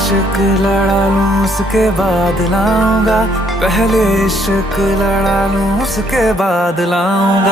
इश्क लड़ा लूं उसके बाद लाऊंगा, पहले इश्क लड़ा लूं उसके बाद लाऊंगा।